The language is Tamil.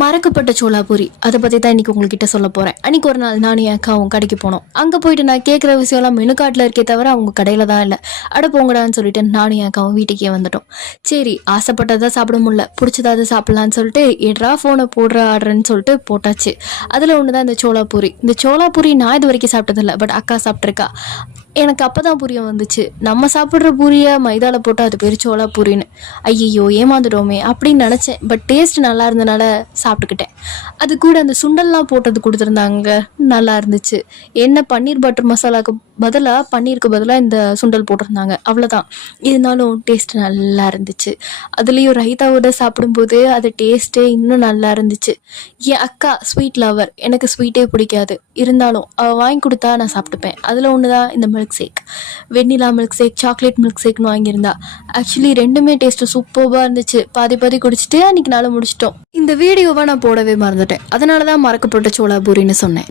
மறக்கப்பட்ட சோளாபூரி அதை பற்றி தான் இன்றைக்கி உங்கள்கிட்ட சொல்ல போகிறேன். அன்றைக்கி ஒரு நாள் நானும் என் அக்காவும் கடைக்கு போனோம். அங்கே போயிட்டு நான் கேட்குற விஷயம்லாம் மெனு கார்டில் இருக்கே தவிர அவங்க கடையில் தான் இல்லை. போங்கடான்னு சொல்லிட்டு நானும் என் அக்காவும் வீட்டுக்கே வந்துட்டோம். சரி, ஆசைப்பட்டதான் சாப்பிட முடியல, பிடிச்சதாவது சாப்பிட்லான்னு சொல்லிட்டு எட்ரா ஃபோனை போடுற ஆர்டர்ன்னு சொல்லிட்டு போட்டாச்சு. அதில் ஒன்று தான் இந்த சோளாபூரி. இந்த சோளாபூரி நான் இது வரைக்கும் சாப்பிட்டதில்லை, பட் அக்கா சாப்பிட்ருக்கா. எனக்கு அப்போ தான் புரிய வந்துச்சு, நம்ம சாப்பிட்ற பூரியை மைதாவில் போட்டு அது பேர் சோளாபூரின்னு. ஐயோ ஏமாந்துட்டோமே அப்படின்னு நினச்சேன். பட் டேஸ்ட் நல்லா இருந்தனால சாப்பிட்டுக்கிட்டேன். அது கூட அந்த சுண்டல்லாம் போட்டது கொடுத்துருந்தாங்க, நல்லா இருந்துச்சு. என்ன பன்னீர் பட்டர் மசாலாவுக்கு பதிலாக பன்னீருக்கு பதிலாக இந்த சுண்டல் போட்டிருந்தாங்க, அவ்வளோதான். இருந்தாலும் டேஸ்ட் நல்லா இருந்துச்சு. அதுலேயும் ரைத்தாவோட சாப்பிடும்போது அது டேஸ்ட்டே இன்னும் நல்லா இருந்துச்சு. என் அக்கா ஸ்வீட் லவர், எனக்கு ஸ்வீட்டே பிடிக்காது. இருந்தாலும் அவள் வாங்கி கொடுத்தா நான் சாப்பிட்டுப்பேன். அதில் ஒன்று தான் இந்த milk shake. Vanilla milk shake, chocolate milk ஷேக்னு வாங்கியிருந்தா. ஆக்சுவலி ரெண்டுமே டேஸ்ட்டு சூப்பராக இருந்துச்சு. பாதி குடிச்சிட்டு அன்றைக்கி நாள் முடிச்சிட்டோம். இந்த வீடியோவை நான் போடவே மறந்துட்டேன், அதனால தான் மறக்கப்பட்ட சோளாபூரின்னு சொன்னேன்.